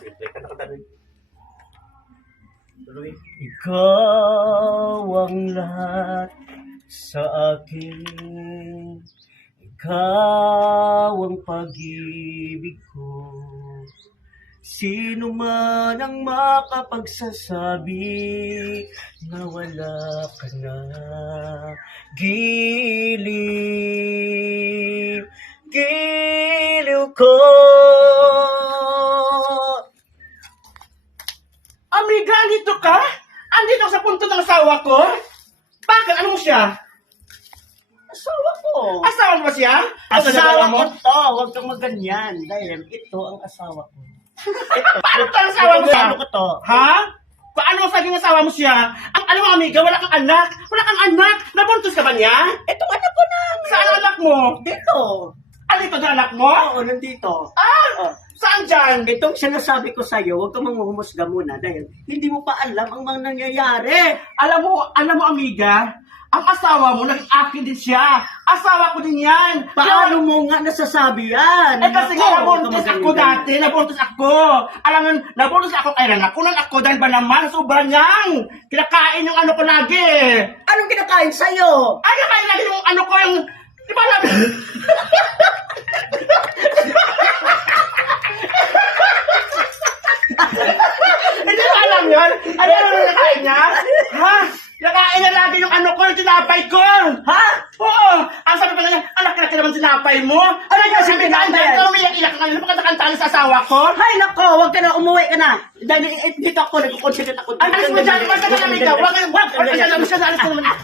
Sige, kanta-kanta. Tuloy. Ikaw ang lahat sa akin. Ikaw ang pag-ibig ko. Sino man ang makapagsasabi na wala ka na. Giliw, giliw ko. Amiga, andito ka? Andito ka sa punto ng asawa ko? Bakit? Ano mo siya? Asawa ko. Asawa mo ba siya? Asawa mo? ko to. Huwag kang maganyan. Dahil ito ang asawa ko. Ito. Paano to ang asawa mo siya? Paano ko to? Ha? Paano saging asawa mo siya? Ang alam mo, amiga, wala kang anak. Wala kang anak. Nabuntos ka ba niya? Itong anak ko na. Saan ang anak mo? Dito. Ano ito na anak mo? Oo, nandito. Ah! Saan dyan? Itong sinasabi ko sa'yo, huwag kang manghumusga muna dahil hindi mo pa alam ang mga nangyayari. Alam mo, amiga, ang asawa mo, naging akin din siya. Asawa ko din yan. Paano mo nga nasasabi yan? Eh kasi nga nabuntis ako dati, nabuntis ako. Alam mo, nabuntis ako kaya nakunan ako dahil ba naman sobra niyang kinakain yung ano ko lagi. Anong kinakain sa'yo? Ay, kinakain lagi yung ano ko yung, di ba alam? Hindi ba alam yun? Ano yung kinakain niya? Ha? Nakain na lagi yung ano ko, yung tinapay ko. Ha? Oo. Ang sabi pa niya, anak ka naman tinapay mo. Ano yung sabi ka? Dahil umiyak-iyak ka kanina, pagkakantaan sa asawa ko. Hay nako, huwag ka na, umuwi ka na. Dahil dito ako, nag-concentrate ako. Ang alis mo dyan, wag ka na kami ka. Wag ka na, wag ka na, alis mo dyan, alis mo naman.